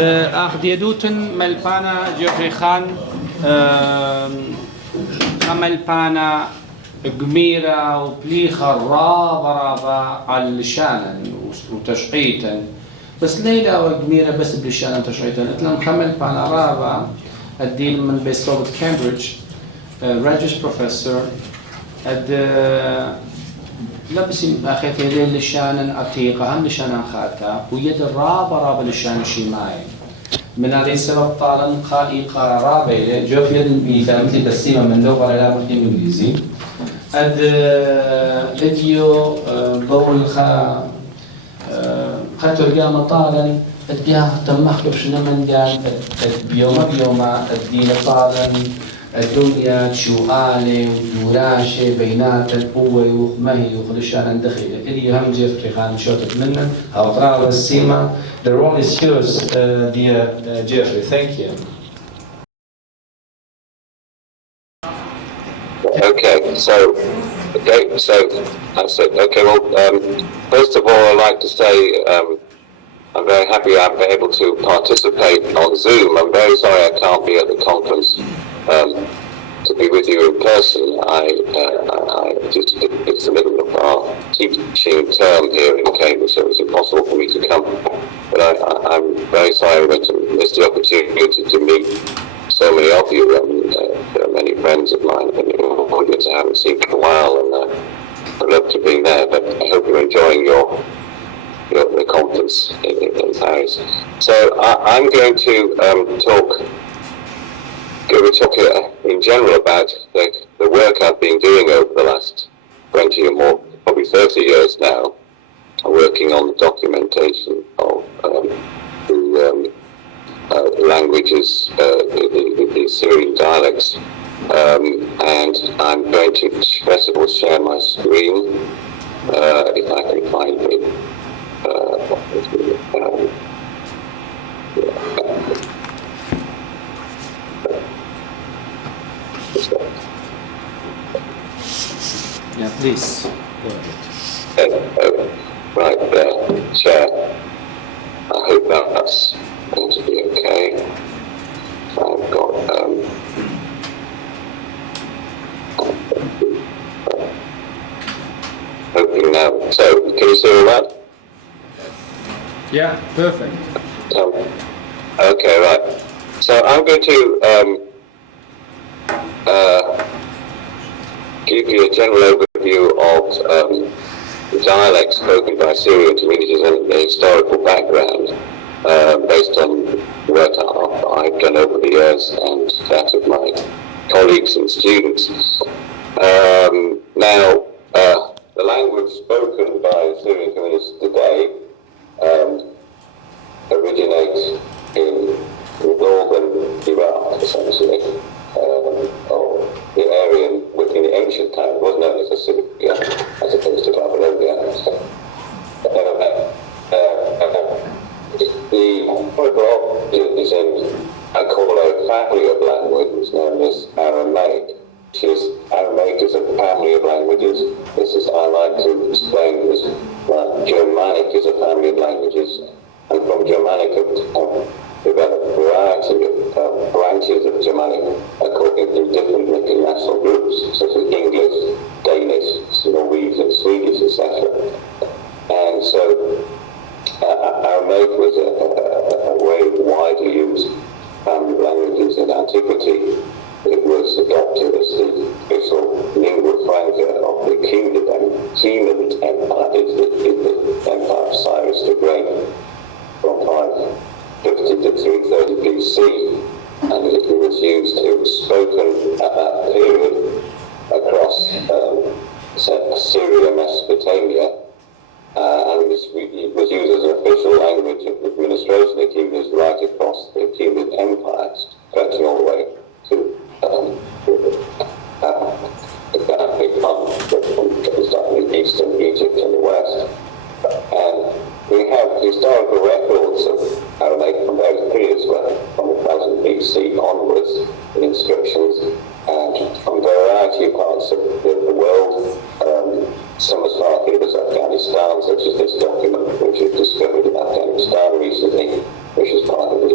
أخديدوتن ملبانا جيوفري خان ملبانا قميرة وبليخة رابا على اللشانا وتشقيتا بس ليلة وقميرة بس بلشانا وتشقيتا اتلم خمل بانا رابا الدين من بيسوبة كامبريدج راجس بروفيسور لبسي أخيت يدين لشانا عتيقة هم لشانا خاتا ويد رابا لشانا شيماي من هذه السبب طالن خائي قرارا بيلي جوفري الميثال مثل بسيمة من دوغة لا مهتم إنجليزي اديو بول خاتو القامة طالن اديها تمخلف شنو من قال بيوما الدين طالن الدنيا شوالي ودوراشي بينات القوة وخمهي وخلشان دخيلة إلي هم جيفري خان شوتت منه أو طالب السيما. The role is yours, dear Geoffrey. Thank you. Okay, so that's it. Okay, well, first of all, I'd like to say I'm very happy I'm able to participate on Zoom. I'm very sorry I can't be at the conference to be with you in person. It's the middle of our teaching term here in Cambridge, so it's impossible for me to come. But I'm very sorry I went to miss the opportunity to meet so many of you. There are many friends of mine in the audience I haven't seen for a while, and I'd love to be there. But I hope you're enjoying the conference in Paris. So I'm going to talk in general about the work I've been doing over the last 20 or more, probably 30 years now, working on the documentation of the languages, the Assyrian dialects, and I'm going to first of all share my screen, if I can find it. Yeah, please. Right there, share. I hope that's going to be okay. I've got hoping now. So, can you see all that? Yeah, perfect. Okay, right. So I'm going to give you a general overview of the dialects spoken by Assyrian communities and the historical background based on work I've done over the years and that of my colleagues and students. Now, the language spoken by Assyrian communities today originates in northern Iraq, essentially, or the area in the ancient time was known as Assyria, as opposed to Babylonia. The origin is in, I call a family of languages known as Aramaic. Aramaic is a family of languages. This is, I like to explain this, that Germanic is a family of languages, and from Germanic developed a variety of branches of Germanic according to different national groups, such as English, Danish, Norwegian, Swedish, etc. And so Aramaic was a very widely used family of languages in antiquity. It was adopted as the official lingua franca of the Achaemenid Empire, the Empire of Cyrus the Great, from 550 to 330 BC, and it was used, it was spoken at that period across Syria, Mesopotamia, and it was used as an official language of administration. The Achaemenids right across the Achaemenid Empire, stretching all the way to starting eastern Egypt and the west. And we have historical records of Aramaic from those periods, from 1000 BC onwards, inscriptions, and from a variety of parts of the world, some as far here as Afghanistan, such as this document which was discovered in Afghanistan recently, which is part of the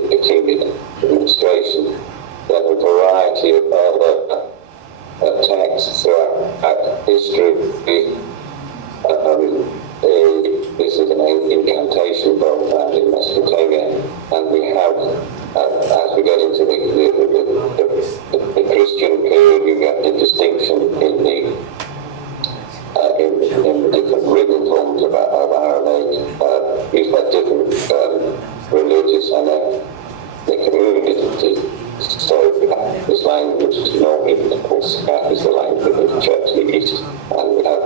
the Church to the East, and we have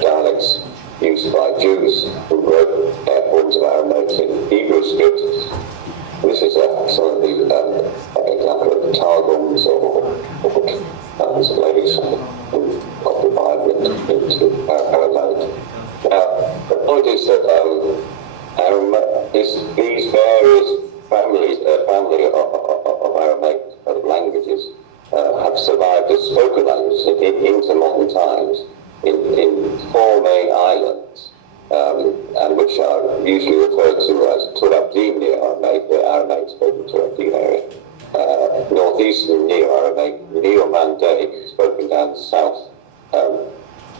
dialects used by Jews who wrote forms of Aramaic in Hebrew script. This is some of the example of Targums or translation of the Bible into Aramaic. Now, the point is that these various family of Aramaic languages have survived as spoken languages into modern times in four main islands, and which are usually referred to as Turabdim Neo-Aramaic, the Aramaic spoken Turabdim area, northeastern Neo-Aramaic, Neo-Mandaic, spoken down south,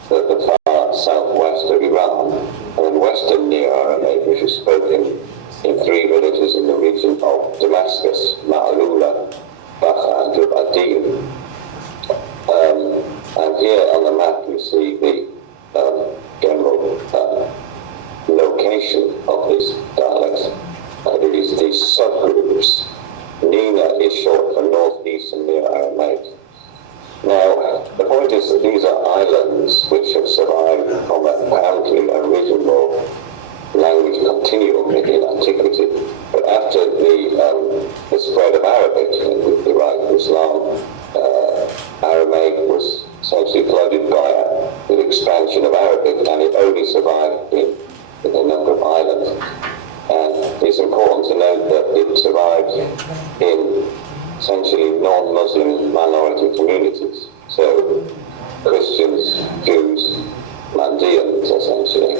the far southwest of Iran, and then western Neo-Aramaic, which is spoken in three villages in the region of Damascus, Ma'alula, Bacha, and Turabdim. And here on the map you see the general location of these dialects. These subgroups. Nina is short for Northeastern Neo-Aramaic. Now, the point is that these are islands which have survived from apparently original language continuum in antiquity. But after the spread of Arabic with the rise of Islam, Aramaic was essentially flooded by the expansion of Arabic, and it only survived in a number of islands. And it's important to note that it survived in essentially non-Muslim minority communities. So Christians, Jews, Mandaeans essentially.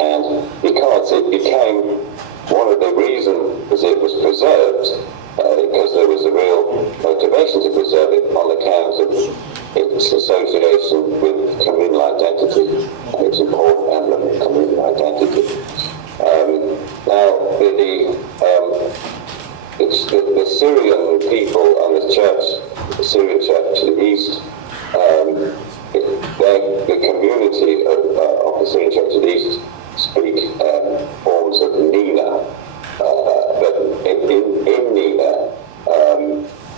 And because it became one of the reasons it was preserved, because there was a real motivation to preserve it on account of its association with communal identity, and its important emblem of communal identity. Now, the Syrian people on the Syrian church to the east, the community of the Syrian church to the east speak forms of Nina, but in Nina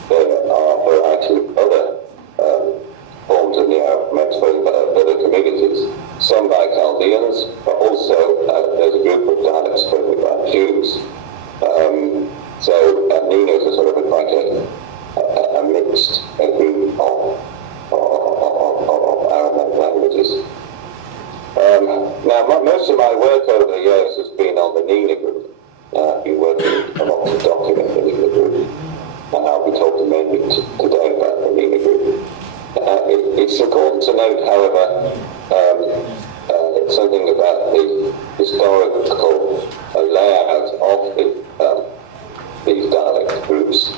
there are a variety of other forms of Neo-Aramaic spoken by other communities, some by Chaldeans, but also there's a group of dialects spoken by Jews. So Nina is a sort of like a mixed group of Aramaic languages. Now, most of my work over the years has been on the Nina group. I've been working a lot to document the Nina group, and I'll be talking mainly today about the Nina group. It's important to note, however, something about the historical layout of these dialect groups.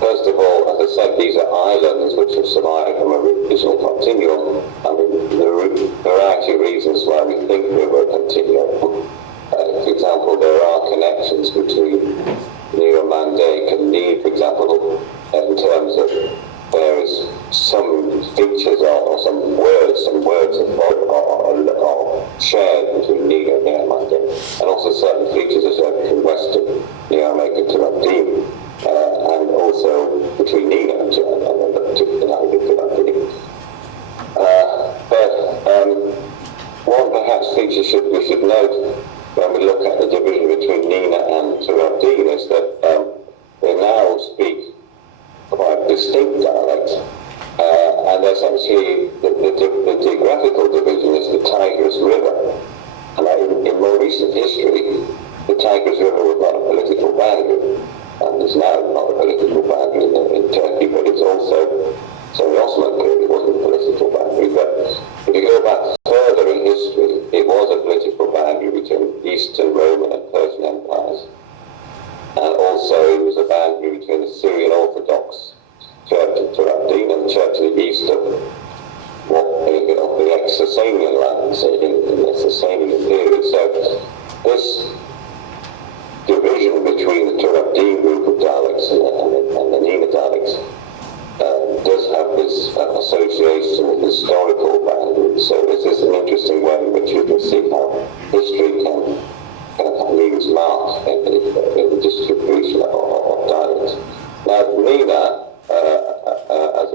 First of all, as I said, these are islands which have survived from a regional continuum. I mean, there are a variety of reasons why we think they were a continuum. For example, there are connections between Neo-Mandaic and Ninive, for example, in terms of there is some features or some words are shared between Ninive and Neo-Mandaic, and also certain features are shared between Western Neo-Aramaic and Turabdim, and also between Nina and Turabdim. But one perhaps feature we should note when we look at the division between Nina and Turabdim is that they now speak quite distinct dialects, and essentially the geographical division is the Tigris River. And in more recent history, the Tigris River was not a political boundary, and is now not a political boundary in Turkey, but it's also, so the Ottoman period wasn't a political boundary, but if you go back further in history, it was a political boundary between Eastern Roman and Persian empires. And also it was a boundary between the Syrian Orthodox Church of Turabdim and the Church to the east of the ex-Sasanian lands in the Sasanian period. So this division between the Turabdim group of dialects and the Nina dialects does have this association with historical boundaries. So this is an interesting way in which you can see how history can leave its mark in the distribution of dialects. Now, Nina, as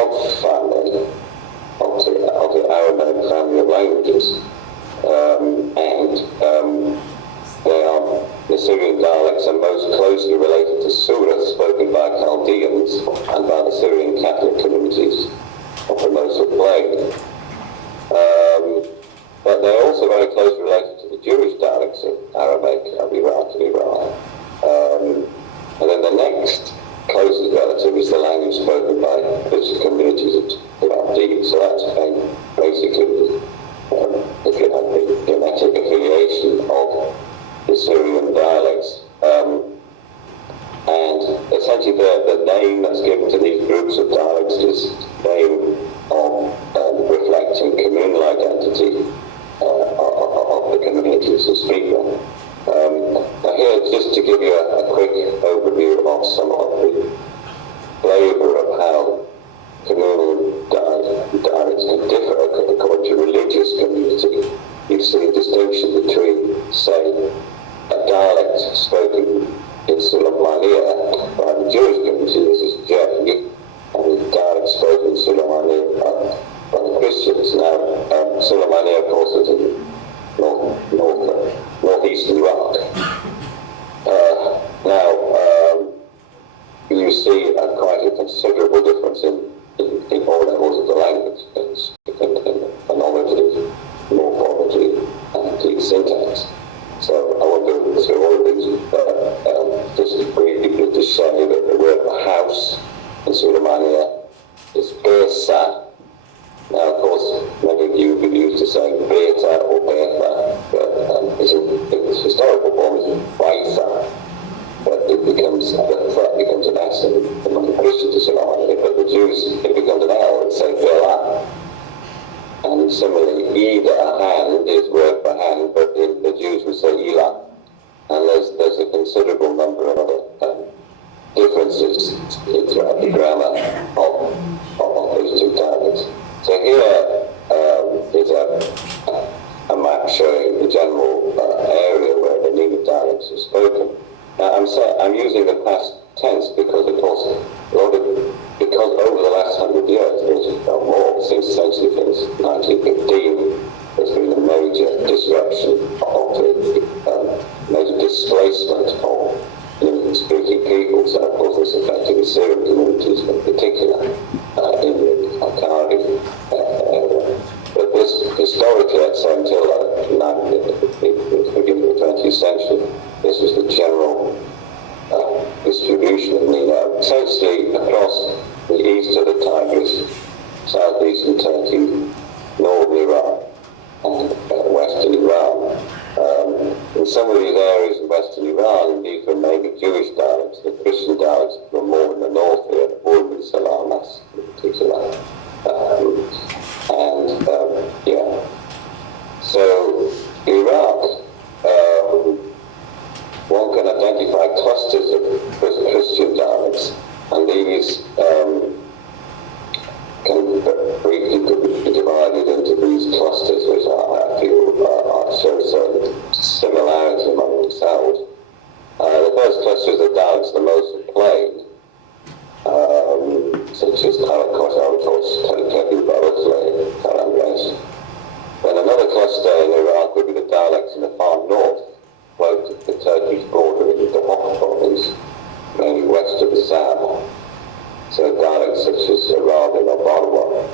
subfamily of the Aramaic family of languages, the Assyrian dialects are most closely related to Surah spoken by Chaldeans and by the Syrian Catholic communities of the Mosul Plain. But they're also very closely related to the Jewish dialects of Aramaic of Iraq and Iran. And then the next closest relative is the language spoken by Christian communities of Iraq. So that's basically, if you have the genetic affiliation of the Syrian dialects. And essentially the name that's given to these groups of dialects is name of reflecting communal identity of the communities who speak them. Now here, just to give you a quick overview of some of the flavour of how communal dialects can differ according to religious community. You see a distinction between, say, a dialect spoken in Suleymaniya by the Jewish community, this is J, and a dialect spoken in Suleymaniya by the Christians. Now, Suleymaniya, of course, is in northeastern Iraq. You see quite a considerable difference in all levels of the language, phonology, morphology, and the syntax. So I won't go through all of these, just briefly to say that the word for house in Suleymaniya is Bersa. Now, of course, many of you have been used to saying Beta or Bertha, but its historical form is Baitha. But it becomes an S among the Christians in Suleymaniya, but the Jews, it becomes an L and say Bela. And similarly, Ida, hand, is word for hand, but the Jews would say Ila. And there's a considerable number of other differences throughout the grammar of those two dialects. So here is a map showing the general area where the Ninive dialects are spoken. Now I'm using the past tense because, of course, because over the last 100 years, or more, essentially since 1915, there's been a major disruption of the major displacement of speaking peoples, and of course this affected the Syrian communities in particular in the Akkadi area. But this historically, I'd say until the beginning of the 20th century, this was the general distribution of Ninive, essentially across the east of the Tigris, southeastern Turkey, northern Iraq, and western Iran. In some of these areas in western Iran, these were maybe Jewish dialects. The Christian dialects were more in the north here, Urban Salamas in particular. So Iraq, one can identify clusters of Christian dialects, and these can briefly be divided into these clusters, which I feel show certain similarity among themselves. The first cluster is the dialects the most plain, such as Karakosh, Turkey, Barosle, Karambes. Then another cluster in Iraq would be the dialects in the far north, close to the Turkish border in the Hokka province, mainly west of the Zab. So dialects such as Arabic or Barwa.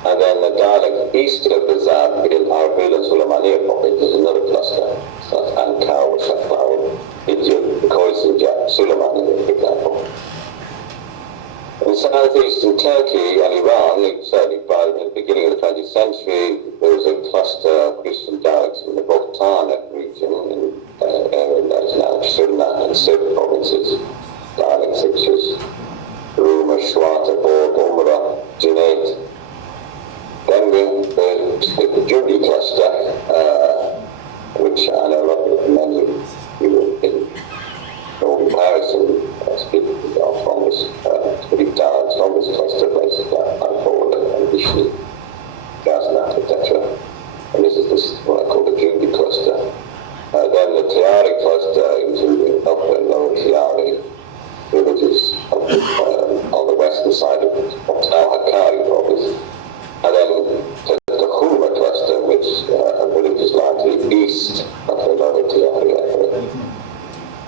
And then the dialect east of the Zab in Arbil and Suleymaniya province is another cluster. So that's Ankara, Shafar, Idjib, Khoisinjak, Suleymaniya, for example. In southeastern Turkey and Iran, certainly by the beginning of the 20th century, there was a cluster of Christian dialects in the Bohtana region, in area that is now Sunnah and Sib provinces. Dialects such as Ruma, Shwata, Bord, Umrah, Junayd. Then the Judy cluster, which I know many of you in Northern Paris speak from this, speak dialects from this cluster, places like Alford and Ishni, Gaznat, etc. And this is what I call the Judy cluster. Then the Tiari cluster, including Upper and Lower Tiari villages on the western side of now Hakkari province. And then to the Huma cluster, which a village is largely east of the Lorati area.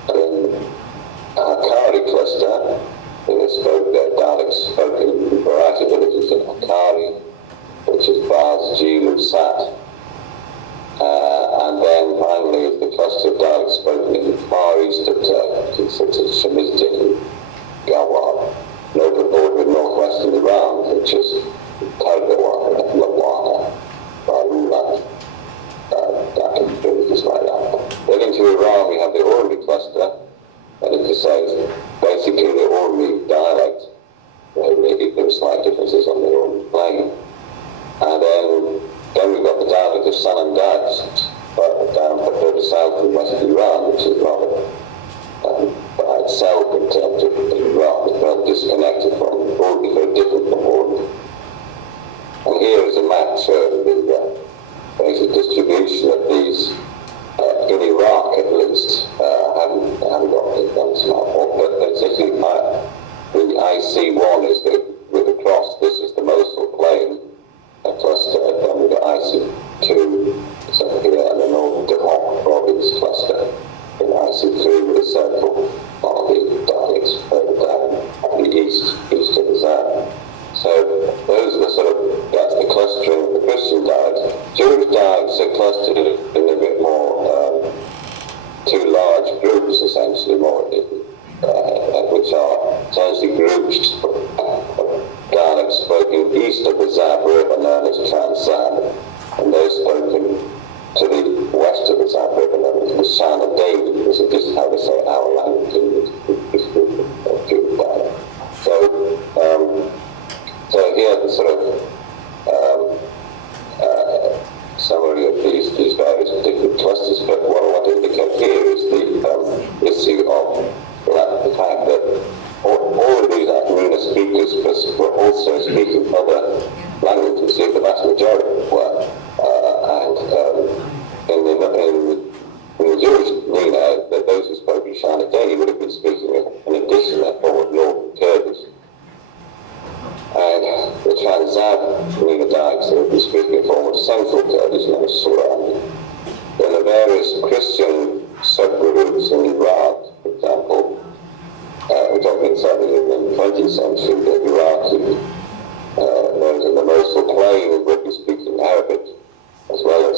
And then Hakkari cluster, dialects spoken in a variety of villages in Hakkari, which is Baz, Jil, Sat. And then finally is the cluster of dialects spoken in the far east of Turkey, such as Shemizdik and Gawar, and over border with northwestern Iran, which is Karbawar, Lawana, Barulat, villages like that. Then into Iran we have the Urdu cluster, that is to say, basically the Urdu dialect. There are slight differences on the Urdu plane. And then we've got the dialect of Sanandaj, down further south and west of Iran, which is rather by itself in terms of Iran, it's rather disconnected from Urdu, very different from Urdu. And here is a map showing the basic distribution of these in Iraq, at least. I haven't got it on this map, but basically the IC1 is with the cross. This is the Mosul plain cluster, then we've got IC2, so here, and then all the Hawk province cluster in IC3 with a circle of the dialects further down on the east of the Zan. So those are that's the clustering of the Christian dialects. Jewish dialects are clustered in a bit more, two large groups essentially, more which are essentially groups of dialects spoken east of the Zab River, known as Trans-Zab, and those spoken to the west of the Zab River, known as the Shana David. This is how they say our language in this group of Jewish dialects. So here the summary of these various different clusters, but what I want to indicate here is the issue of the fact that all of these Aramaic speakers were also speaking other languages, the vast majority were, and in the Jewish Nina, those who spoke Shana would have been speaking in addition to Northern Kurdish. And the Trans-Zab Nina dialects would be speaking a form of Central Kurdish known as Surani. Then the various Christian subgroups in Iraq, for example, we're talking certainly in the 20th century, the Iraqi, those in the Mosul plain would be speaking Arabic, as well as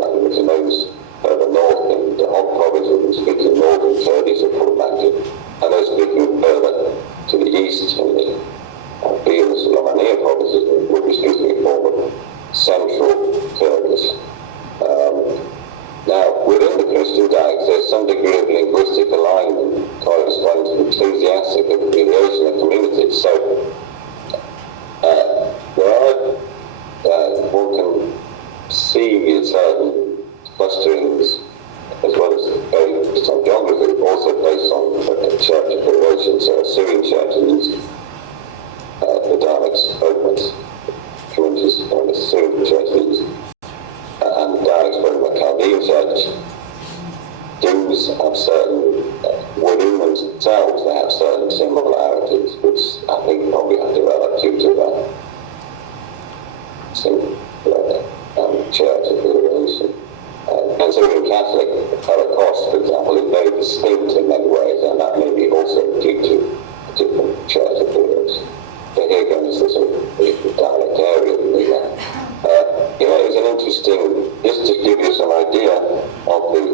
language, and those further north in the Hawk province would be speaking Northern Kurdish or Kurmandic, and those speaking further to the east in the Beers and Romania provinces would be speaking a form of Central Kurdish. Now, within the Christian dialects, there's some degree of linguistic alignment corresponding to the ecclesiastic affiliation of communities. So, one can see certain clusterings, as well as based on geography, also based on church affiliation. So, Assyrian churches, the dialects opened communities on the Assyrian churches. And the dialects from the Chaldean church Jews have certain, within themselves, they have certain similarities, which I think probably have developed due to that similar church affiliation. And so in Catholic, Holocaust, for example, is very distinct in many ways, and that may be also due to different church affiliations. So here goes this dialect area. It's an interesting, just to give you some idea of the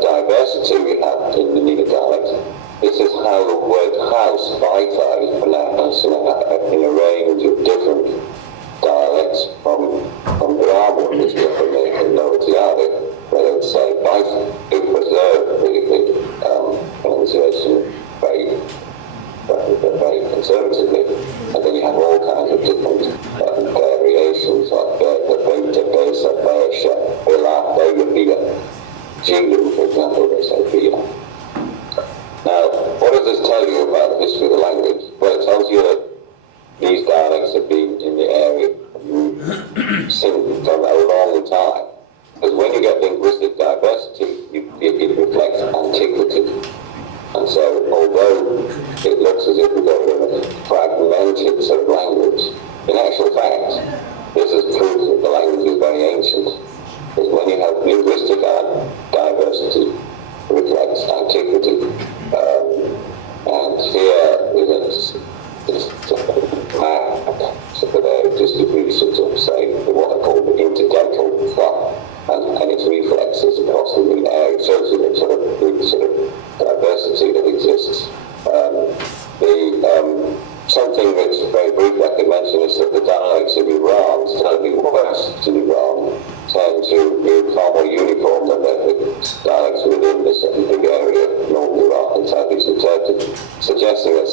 diversity we have in the Nina dialect. This is how the word house, baita, is pronounced in a range of different dialects from Brahmo, which we have in Lower Tiara, where they would say baita. It preserved the pronunciation very conservatively, and then you have all kinds of different variations like the Beta, Besa, Baesha, Bila, Bela, Jinglu, for example, they say Bila. Now, what does this tell you about the history of the language? Well, it tells you that these dialects have been in the area for a long time. Because when you get linguistic diversity, it reflects antiquity. And so, although it looks as if we've got a fragmented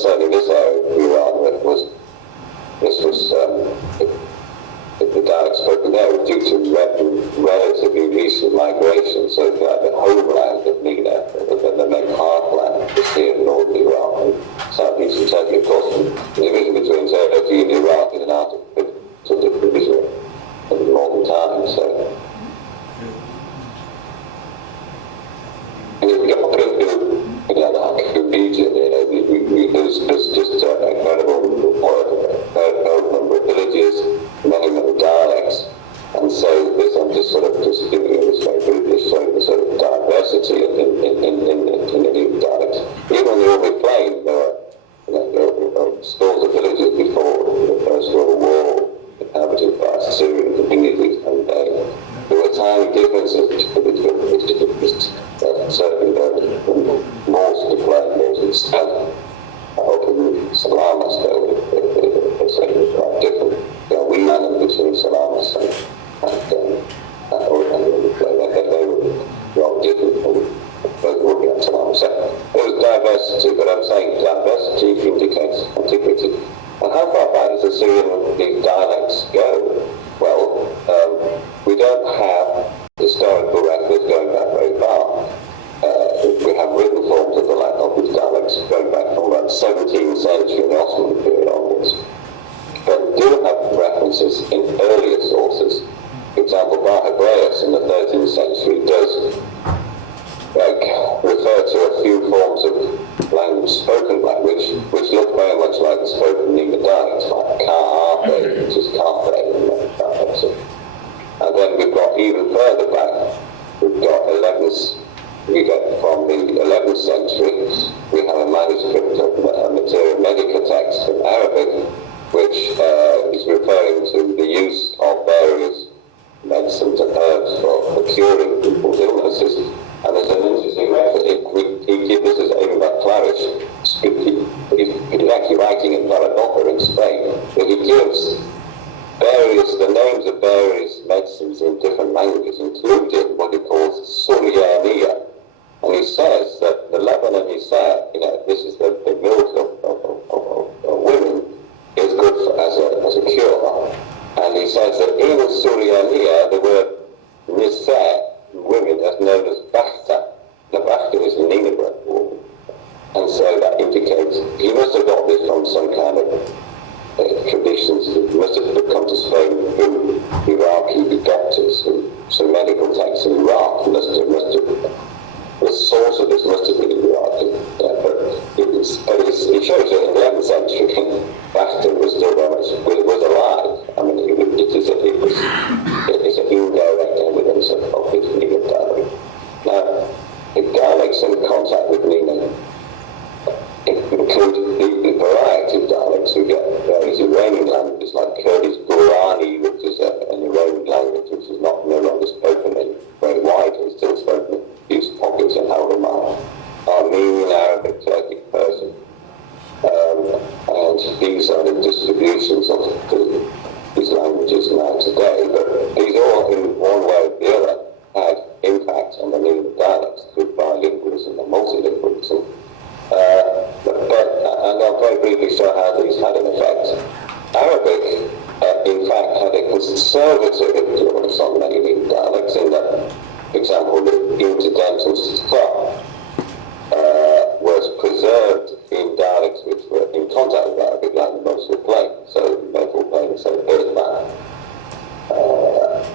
certainly this area of Iran, the dialect spoken there was due to relatively recent migration, so if you like the homeland of Nina, the main heartland is here in northern Iraq and southeastern Turkey, of course, the division between Turkey and Iraq in an artificial division of modern times, so. And if you get into the Hakkari region, there's just an incredible number of villages, many dialects, and so I'm just giving you this very briefly showing the sort of diversity in the new dialects. Even on the Urban Plain, there were scores of villages before the First World War inhabited by Assyrian communities, and there were tiny differences between certainly there was more to play, more to stand. I hope in Salamis there were quite different. We managed between Salamis and they were well different from both working at Salamis. So there was diversity, but I'm saying diversity indicates antiquity. And how far back does Assyrian dialects go? Well, we don't have historical records going back very far. We have written forms of these dialects going back from about 17th century and Ottoman period onwards. But we do have references in earlier sources. For example, Bar Hebraeus in the 13th century does refer to a few forms of spoken language, which look very much like the spoken Nima dialects, like Ka'abe, which is Ka'abe in that dialect. And then we've got even further back, we've got we get from the 11th century, we have a manuscript of a Materia Medica text in Arabic, which is referring to the use of various medicines and herbs for curing people's illnesses. And there's an interesting method. This is aimed at Clarish. He's actually writing in Zaragoza in Spain, but he gives the names of various medicines in different languages, including what he calls Suryaniya. And he says that the Lebanon, he said, this is the milk of women, is good as a cure. And he says that in Suryaniya, the word Nisa, women, is known as Bakhta. The Bakhta is Ninive woman. And so that indicates, he must have got this from some kind of traditions. He must have come to Spain through Iraqi doctors, some medical texts in Iraq. The source of this must have been Iraqi. But it shows that in the 11th century, Bakhta was still very much was alive. I mean, it's an indirect evidence of his Ninive dialect. Now, the dialects in contact with Ninive include the variety of dialects. We get various Iranian languages like Kurdish Gorani, which is an Iranian language which is no longer spoken very widely, still spoken in few pockets in Al-Ramah. Armenian, Arabic, Turkic, Persian. And these are the distributions of these languages now today, but these all, in one way or the other, had impact on the Ninive dialects through bilingualism and multilingualism. And I'll very briefly show how these had an effect. Arabic, in fact, had a conservative influence on many Ninive dialects in that, for example, the interdental stop was preserved in dialects which were in contact with Arabic, like the Mosul Plain. So Mosul Plain is heard that.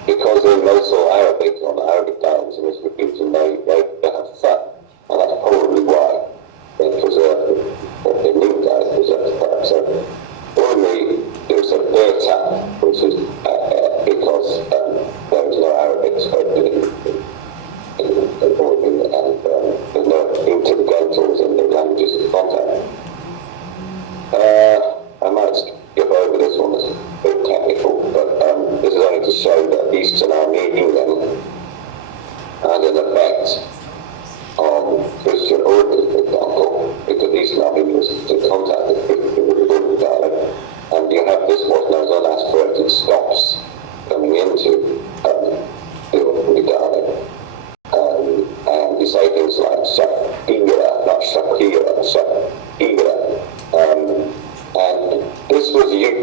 Because in Mosul Arabic, or the Arabic dialects in this region, they have that. And that's probably why they preserved the new dialect preserved that. So ordinarily, there's a beta, which is because there was no Arabic spoken in and there's no interdental in the languages of contact. I might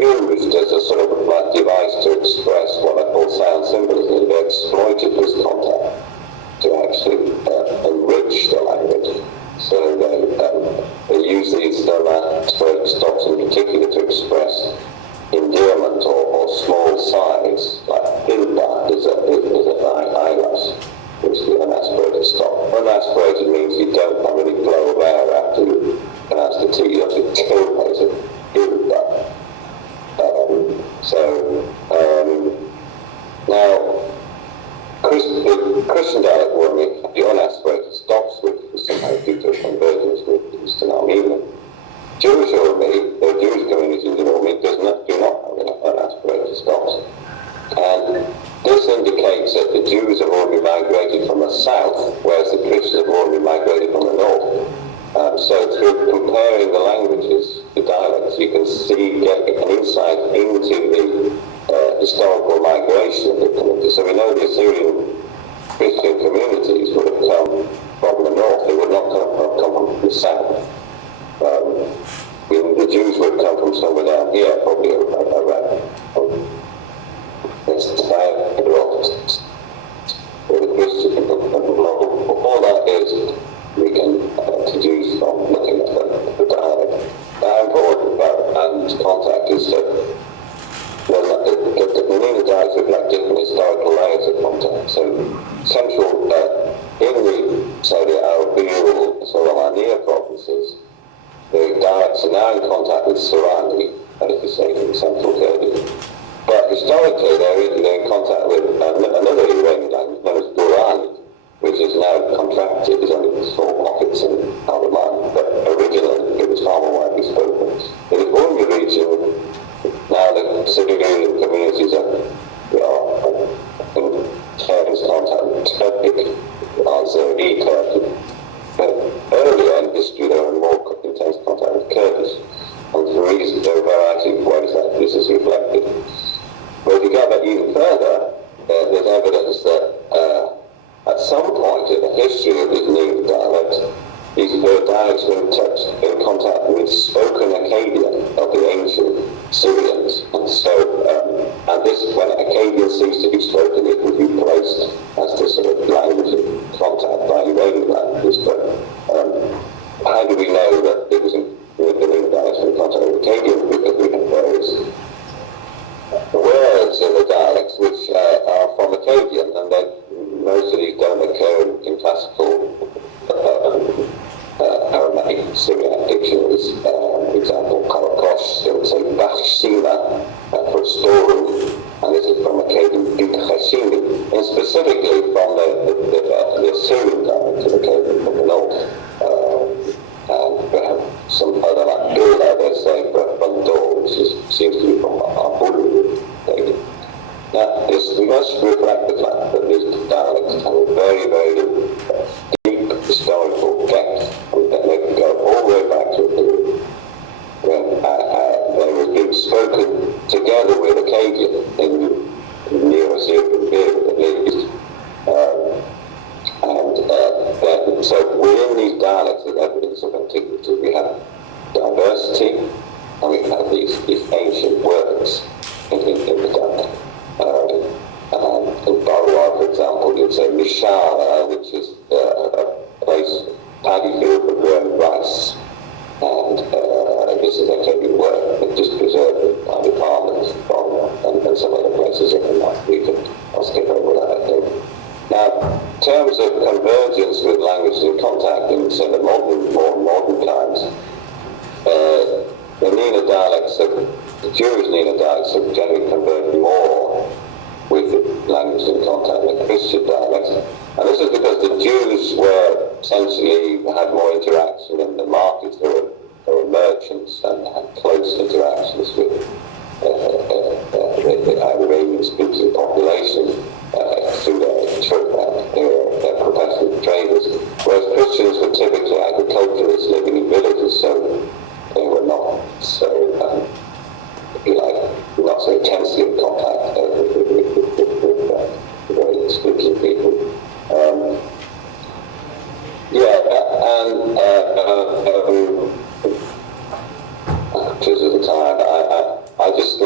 used as a sort of like device to express what I call sound symbolism. They exploited this contact to actually enrich the language. So they use these stops in particular to express endearment or small size, like Hilda is an eyelash, which is an unaspirated stop. Unaspirated means you don't have any flow of air after you pronounce the T, you have to tilpate it. Hilda. Now, Christian dialect warming, the unaspirated stops with somehow due to convergence with Eastern Armenian. Jewish Ormi, the Jewish community in Ormi, do not have unaspirated stops. And this indicates that the Jews of Ormi migrated from the south, whereas the Christians of Ormi migrated from the north. So through comparing the languages, the dialects, you can get an insight into the historical migration of the community. So we know the Assyrian Christian communities would have come from the north, they would not come from the south. The Jews would come from somewhere down here, probably around this dialect, or the Christian, all that is we can deduce from looking at the dialect. Now, important about contact is that the Ninive dialects reflect different historical layers of contact. So, central in the Arabian Solomania provinces, the dialects are now in contact with Sorani, that is to say, in central Kurdish. But historically, they're in contact with another Iranian language known as Durrani, which is now contracted, is only small pockets in Alman, but originally it was far more widely spoken. In the Urmi region, now the Syrian communities are in close contact with Turkic, Azeri, Turkic. But earlier in history, they were in more intense contact with Kurdish. And for reasons, there are a variety of ways that this is reflected. But if you go back even further, there's evidence that at some point in the history of these new dialects, these dialects were in contact with spoken Akkadian of the ancient Syrians. And so, and this, when Akkadian ceased to be spoken, it would be placed as the sort of language of contact by Iranian languages. But how do we know that it was in the new dialects in contact with Akkadian? Because we have various words in the dialects which are from Akkadian, and most of these don't occur in classical Aramaic Syriac dictionaries. For example, Karakosh, they would say Bakhshina for storeroom, and this is from Akkadian Bidkhashini, and specifically from the Assyrian dialect of Akkadian from the north. And we have some other like Bila, they say Bandor, which seems to be from Arbulu. Now, this must reflect the fact that these dialects have a very, very deep historical depth, that they can go all the way back to a period when they were being spoken together with Akkadian in the Neo-Assyrian period at least. So within these dialects of evidence of antiquity, we have diversity, and we have these ancient words in the dialect. In Barwa, for example, you'd say Mishara, which is a place, paddy field for growing rice. And this is a Akkadian word, but just preserved by the farmers in Barwa and some other places in the region. I'll skip over that, I think. Now, in terms of convergence with languages in contact in say, the more modern times, the Nina dialects, the Jewish Nina dialects have generally converged more with language in contact than Christian dialects. And this is because the Jews were essentially had more interaction in the markets. They were merchants and had close interactions with the Iranian-speaking population through their professional traders. Whereas Christians were typically agriculturalists living in villages, so they were not so, if you like, not so intensely in contact with very speaking people. Because of the time, I just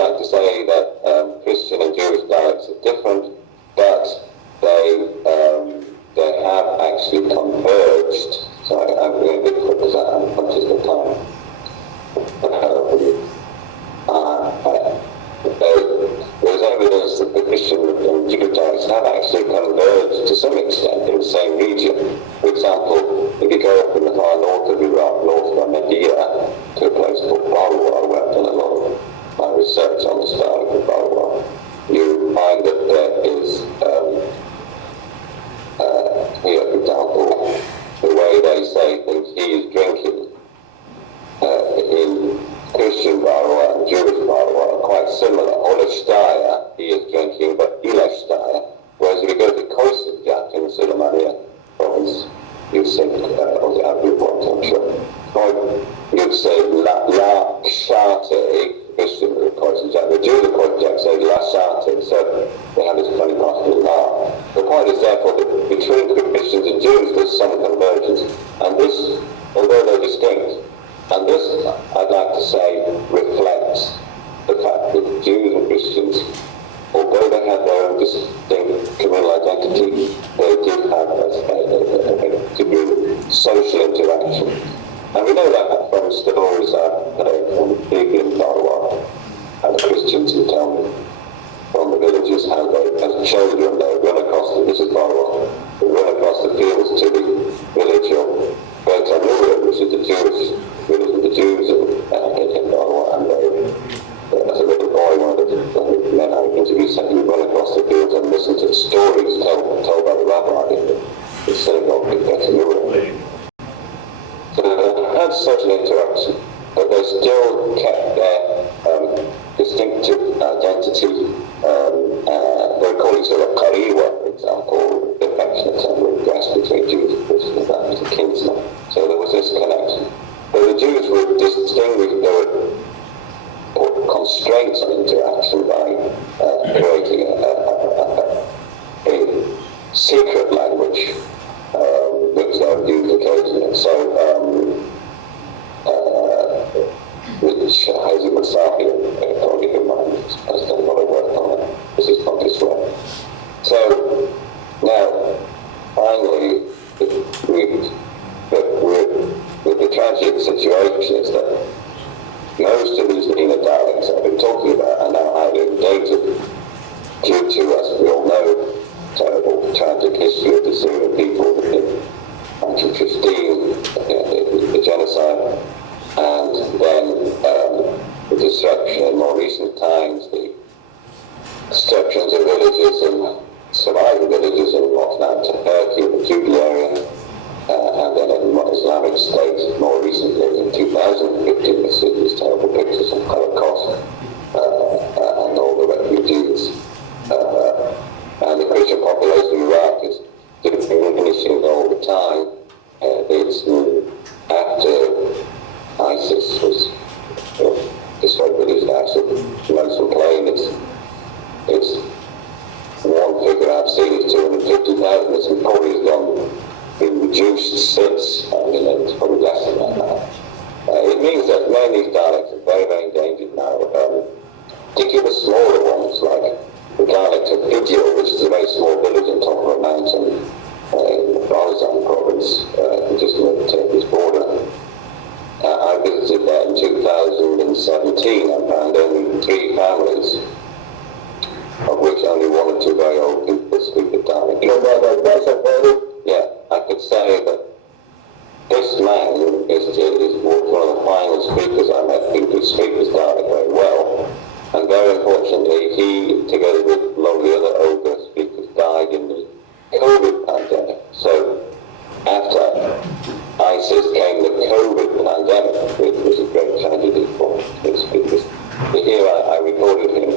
scope of this now, so most plain, it's one figure I've seen is 250,000. It's probably been reduced since. I mean, it's probably less than that now. It means that many of these dialects are very, very endangered now. Particularly the smaller ones, like the dialect of Fidjil, which is a very small village on top of a mountain in the Khorasan province, just near the Turkish border. I visited that in 2017 and found only 3 families, of which only 1 or 2 very old people speak the dialect. Yeah, I could say that this man is one of the final speakers I met, people who speak this dialect very well. And very unfortunately, he, together with a lot of the other older speakers, died in the COVID pandemic. So after ISIS came the COVID pandemic, which was a great tragedy for the speakers. Here I recorded him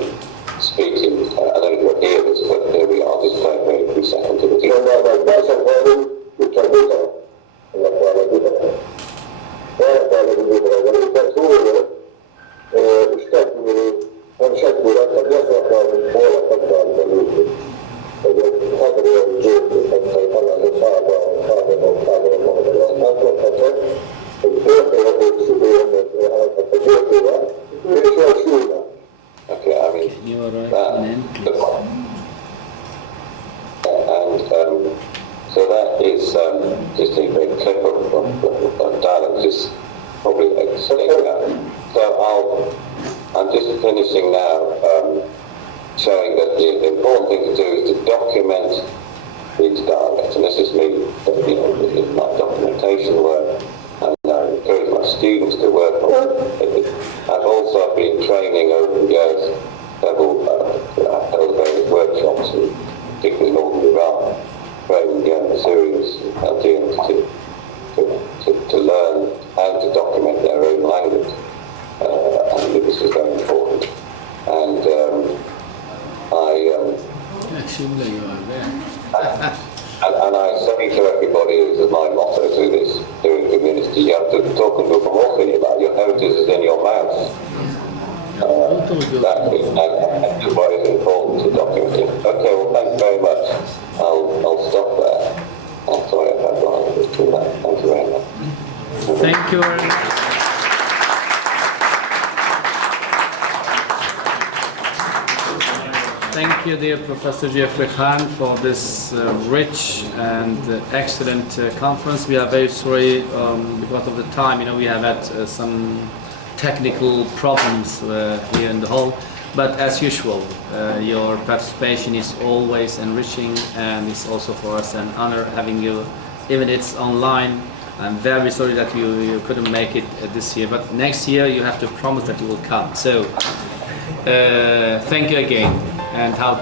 speaking. I don't know if you'll hear this, but here we are. Just play a very few seconds of it. Okay, I mean, so that is just a great clip of dialogue, just probably explaining that. So I'm just finishing now, showing that the important thing to do is to document these dialects, and this is me, in my documentation work, and I encourage my students to work on it. I've also been training over the years, several I've held various workshops, particularly in northern Iran, training young Assyrians and Chaldeans to learn how to document their own language. And this is very important. And and I say to everybody, this is my motto through this community, you have to talk and look about your heritage is in your mouth. That is why it's important to document it. Okay, well, thanks very much. I'll stop there. I'm sorry if I've gone over too much. Thank you very much. Thank you very much. Thank you, dear Professor Geoffrey Khan, for this rich and excellent conference. We are very sorry because of the time. We have had some technical problems here in the hall, but as usual, your participation is always enriching, and it's also for us an honor having you, even it's online. I'm very sorry that you couldn't make it this year, but next year you have to promise that you will come. So, thank you again, and how